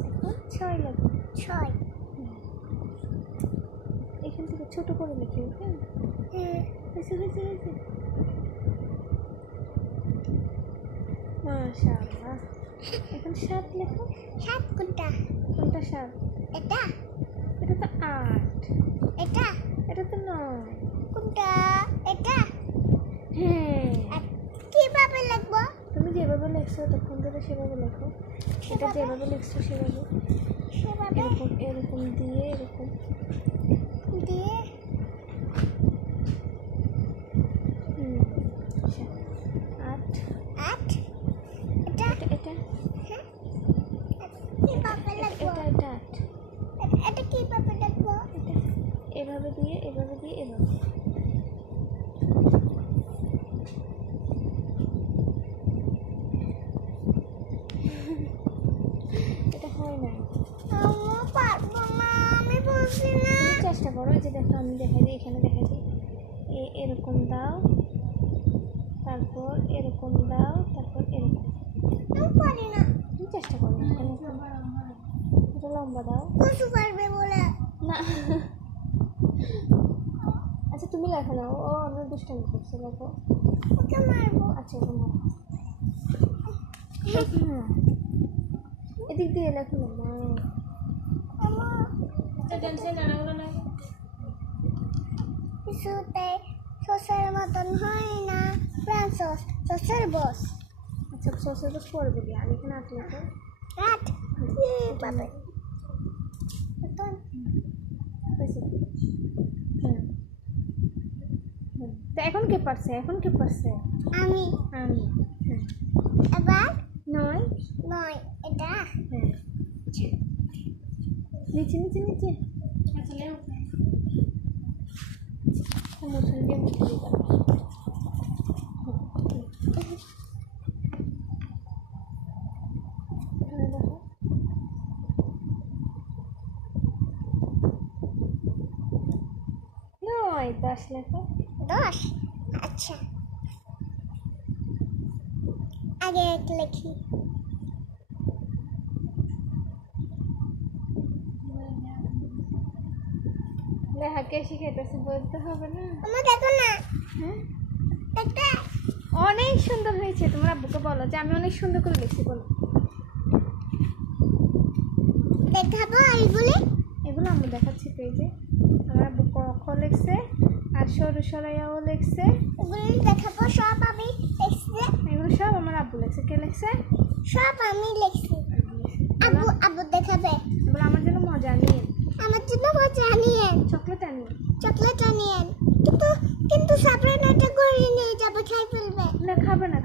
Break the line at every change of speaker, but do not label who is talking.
এখন ছয় লাগবে
ছয়।
এখান থেকে ছোট করে লিখি হ্যাঁ?
হুম
হয়েছে হয়েছে হয়েছে। মাশাআল্লাহ। এখন সাত লেখো?
সাত কোনটা?
কোনটা সাত?
এটা।
এটা তো আট।
এটা।
এটা তো নয়।
কোনটা এটা
হ্যাঁ
আর কীভাবে লিখব
তুমি যেভাবে লিখছো তখন ধরে সেভাবে লেখো। এটা যেভাবে লিখছো সেভাবে।
সেভাবে?
এরকম এরকম দিয়ে এরকম।
দিয়ে?
আচ্ছা। আট।
আট? এটা?
এটা এটা?
হ্যাঁ। কীভাবে লিখব?
এটা। এভাবে দিয়ে এভাবে দিয়ে এভাবে। এটা হয় না। চেষ্টা করো যে দেখো আমি দেখাই দিই এখানে দেখাই দিই। এরকম দাও তারপর এরকম দাও তারপর এরকম।
পারি না।
তুমি চেষ্টা করো এটা লম্বা দাও।
কচু পারবে বলে।
না। আচ্ছা তুমি লেখো না ও আমরা দুষ্টামি করছে লেখো।
ওকে মারবো।
আচ্ছা এরকম নাও। এদিক দিয়ে লেখো না মা
আমার কিছুতে শসের মতন হয় না। প্রাণ সস শসের বস।
আচ্ছা সসে তো পড়বে কি? আমি এখানে আট
কীভাবে
তো। হুম। হুম। এখন কে পারছে এখন কে পারছে
আমি।
আমি। নয়
নয় এটা
হ্যাঁ নিচে নিচে নিচে মোশন দিয়ে মুছে দিতে হবে। হুম, এখানে দেখো। নয় দশ লেখো
দশ আচ্ছা আগে
শিখাইতেছে বলতে হবে না।
না।
হ্যাঁ? অনেক সুন্দর হয়েছে তোমার আব্বুকে বলো যে আমি অনেক সুন্দর করে লিখছি বলো।
দেখাবো এইগুলি
এগুলো আমি দেখাচ্ছি পেজে। আমার আব্বু ক লিখছে আর সরু সরাইয়াও লিখছে।
এগুলি দেখাবো সব আমি লিখছি।
এগুলো সব আমার আব্বু লিখছে কে লিখছে?
সব আমি লিখছি। আবু আবু দেখাবে।
এগুলো আমার জন্য মজা নিয়ে
আমার জন্য বাচ্চা আনিয়েন
চকলেট আনিয়েন
চকলেট আনিয়েন কিন্তু কিন্তু সাবরান এটা করে নিয়ে যাব খাই ফেলবে।
না খাবে না।